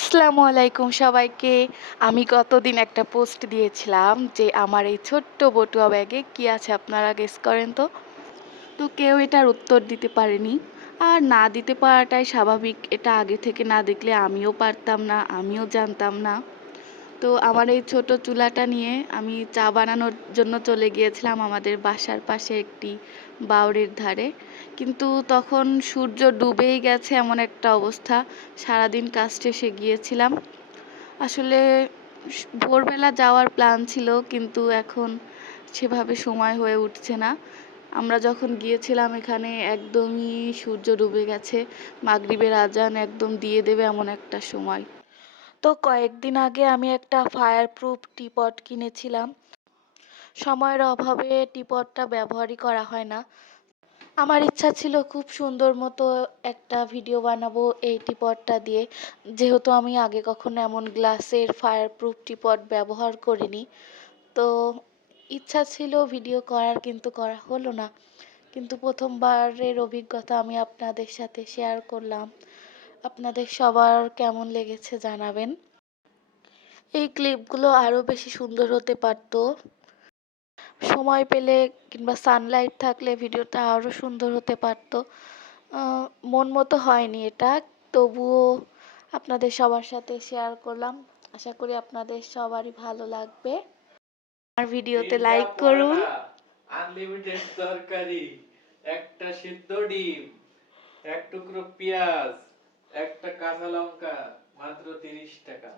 আসসালামু আলাইকুম সবাইকে। আমি গতদিন একটা পোস্ট দিয়েছিলাম যে আমার এই ছোট্ট বটুয়া ব্যাগে কি আছে আপনারা গেস করেন তো। তো কেউ এটার উত্তর দিতে পারেনি। আর না দিতে পারাটাই স্বাভাবিক, এটা আগে থেকে না দেখলে আমিও পারতাম না, আমিও জানতাম না। তো আমার এই ছোট চুলাটা নিয়ে আমি চা বানানোর জন্য চলে গিয়েছিলাম আমাদের বাসার পাশে একটি বাওড়ের ধারে। কিন্তু তখন সূর্য ডুবেই গেছে এমন একটা অবস্থা। সারাদিন কাজ শেষে গিয়েছিলাম। আসলে ভোরবেলা যাওয়ার প্ল্যান ছিল, কিন্তু এখন সেভাবে সময় হয়ে উঠছে না। আমরা যখন গিয়েছিলাম এখানে একদমই সূর্য ডুবে গেছে, মাগরিবের আজান একদম দিয়ে দেবে এমন একটা সময়। তো কয়েকদিন আগে আমি একটা ফায়ার প্রুফ টিপট কিনেছিলাম। সময়ের অভাবে টিপটটা ব্যবহারই করা হয় না। আমার ইচ্ছা ছিল খুব সুন্দর মতো একটা ভিডিও বানাবো এই টিপটটা দিয়ে, যেহেতু আমি আগে কখনো এমন গ্লাসের ফায়ার প্রুফ টিপট ব্যবহার করিনি। তো ইচ্ছা ছিল ভিডিও করার, কিন্তু করা হলো না। কিন্তু প্রথমবারের অভিজ্ঞতা আমি আপনাদের সাথে শেয়ার করলাম। আপনাদের সবার কেমন লেগেছে জানাবেন। এই ক্লিপগুলো আরও বেশি সুন্দর হতে পারতো। সময় পেলে কিংবা সানলাইট থাকলে ভিডিওটা আরও সুন্দর হতে পারতো। মন মতো হয়নি এটা, তবুও আপনাদের সবার সাথে শেয়ার করলাম। আশা করি আপনাদের সবারই ভালো লাগবে। আর ভিডিওতে লাইক করুন। আনলিমিটেড তরকারি, একটা সিদ্ধ ডিম, এক টুকরো পেঁয়াজ, একটা কাঁচা লঙ্কা, মাত্র 30 টাকা।